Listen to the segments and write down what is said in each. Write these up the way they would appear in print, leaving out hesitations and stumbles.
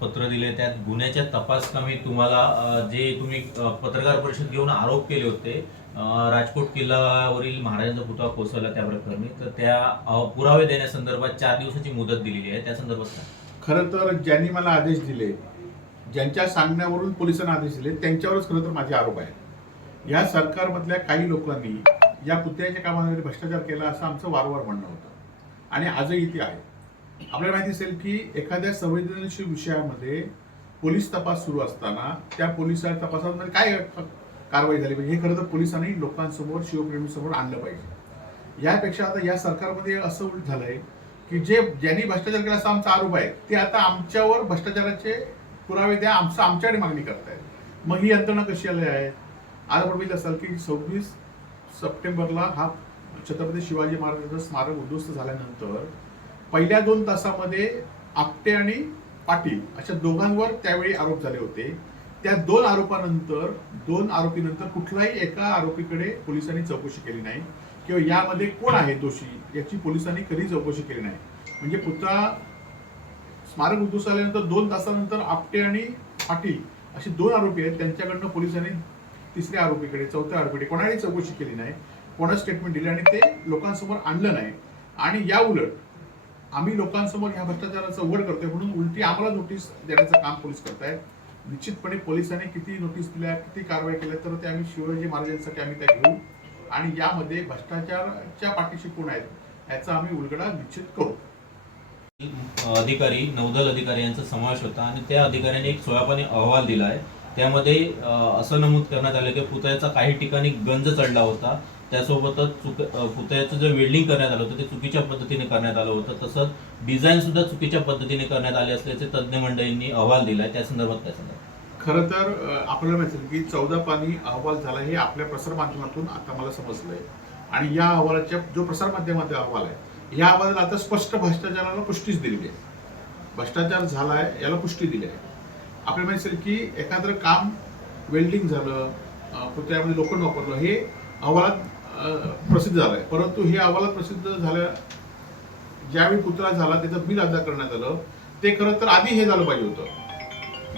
पत्र दिले, त्यात गुन्ह्याच्या तपास कामी तुम्हाला जे तुम्ही पत्रकार परिषद घेऊन आरोप केले होते राजकोट किल्ल्यावरील महाराजांचा पुतळा कोसळला त्या प्रकरणी, तर त्या पुरावे देण्यासंदर्भात 4 दिवसाची मुदत दिलेली आहे, त्या संदर्भात काय? खरं तर ज्यांनी मला आदेश दिले, ज्यांच्या सांगण्यावरून पोलिसांना आदेश दिले, त्यांच्यावरच खरं तर माझे आरोप आहेत. या सरकारमधल्या काही लोकांनी या पुतळ्याच्या कामामध्ये भ्रष्टाचार केला असं आमचं वारंवार म्हणणं होतं आणि आजही ते आहे. आपल्याला माहिती असेल की एखाद्या संवेदनशील विषयामध्ये पोलीस तपास सुरू असताना त्या पोलिसाच्या तपासामध्ये काय कारवाई झाली पाहिजे हे खरं तर पोलिसांनी लोकांसमोर, शिवप्रेमीसमोर आणलं पाहिजे. यापेक्षा आता या सरकारमध्ये असं उलट झालंय की ज्यांनी भ्रष्टाचार केला असा आमचा आरोप आहे, ते आता आमच्यावर भ्रष्टाचाराचे पुरावे द्या, आमच्याकडे मागणी करतायत. मग ही यंत्रणा कशी आली आहे? आज आपण बघितलं असाल की 26 सप्टेंबरला हा छत्रपती शिवाजी महाराजांचं स्मारक उद्ध्वस्त झाल्यानंतर पहिल्या 2 तासामध्ये आपटे आणि पाटील अशा दोघांवर त्यावेळी आरोप झाले होते. त्या 2 आरोपीनंतर कुठल्याही एका आरोपीकडे पोलिसांनी चौकशी केली नाही किंवा यामध्ये कोण आहे दोषी याची पोलिसांनी कधी चौकशी केली नाही. म्हणजे पुतळा स्मारक उद्ध्वस्त झाल्यानंतर 2 तासानंतर आपटे आणि पाटील असे 2 आरोपी आहेत, त्यांच्याकडनं पोलिसांनी तिसऱ्या आरोपीकडे, चौथ्या आरोपीकडे कोणालाही चौकशी केली नाही, कोणाच स्टेटमेंट दिले आणि ते लोकांसमोर आणलं नाही. आणि या उलट आम्ही लोकांसमोर ह्या भ्रष्टाचाराचं उघड करतोय म्हणून उलटी आम्हाला नोटीस देण्याचं काम पोलीस करतायत. निश्चितपणे पोलिसांनी किती नोटीस दिल्या, किती कारवाई केल्या, तर ते आम्ही शिवाजी महाराजांसाठी आम्ही त्या घेऊ आणि यामध्ये भ्रष्टाचाराच्या पाठीशी कोण आहेत याचा आम्ही उलगडा निश्चित करू. अधिकारी, नौदल अधिकारी यांचा समावेश होता आणि त्या अधिकाऱ्यांनी एक सोयापानी अहवाल दिला आहे. त्यामध्ये असं नमूद करण्यात आलं की पुतळ्याचा काही ठिकाणी गंज चढला होता, त्यासोबतच पुतळ्याचं जे वेल्डिंग करण्यात आलं होतं ते चुकीच्या पद्धतीने करण्यात आलं होतं, तसंच डिझाईन सुद्धा चुकीच्या पद्धतीने करण्यात आले असल्याचे तज्ज्ञ मंडळींनी अहवाल दिलाय. त्या संदर्भात काय सांगा? खरं तर आपल्याला माहिती आहे की 14 पानी अहवाल झाला हे आपल्या प्रसारमाध्यमातून आता मला समजलंय आणि या अहवालाच्या जो प्रसारमाध्यमाचा अहवाल आहे या अहवालात आता स्पष्ट भ्रष्टाचाराला पुष्टीच दिलेली आहे. भ्रष्टाचार झालाय याला पुष्टी दिली आहे. आपल्याला माहिती असेल की एखादं काम वेल्डिंग झालं, पुतळ्यामध्ये लोखंड वापरलं, हे अहवालात प्रसिद्ध झालंय. परंतु हे अहवालात प्रसिद्ध झालं ज्यावेळी पुतळा झाला त्याचं बिल अदा करण्यात आलं, ते खरं तर आधी हे झालं पाहिजे होतं.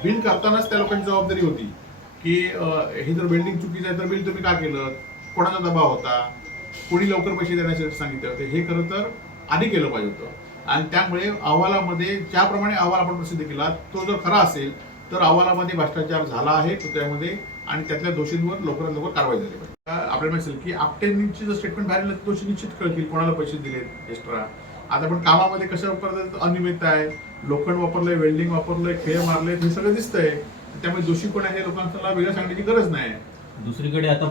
बिल करतानाच त्या लोकांची जबाबदारी होती की हे जर वेल्डिंग चुकीचं आहे तर बिल तुम्ही का केलं, कोणाचा दबाव होता, कोणी लवकर पैसे देण्यासाठी सांगितले होते, हे खरं तर आधी केलं पाहिजे होतं. आणि त्यामुळे अहवालामध्ये ज्याप्रमाणे अहवाल आपण प्रसिद्ध केला तो जर खरा असेल तर अहवालामध्ये भ्रष्टाचार झाला आहे पुतळ्यामध्ये आणि त्यातल्या दोषींवर लवकरात लवकर कारवाई झाली पाहिजे. आपल्याला माहिती असेल की आपटेंची जर स्टेटमेंट बाहेर आलं दोषी निश्चित कळतील कोणाला पैसे दिलेत एक्स्ट्रा. आता आपण कामामध्ये कसं करतात अनियमितता आहे, लोखंड वापरलंय, वेल्डिंग वापरलंय, खेळ मारले, हे सगळं दिसतंय. त्यामुळे दोषी कोण आहे हे लोकांना वेगळं सांगण्याची गरज नाही. दुसरीकडे आता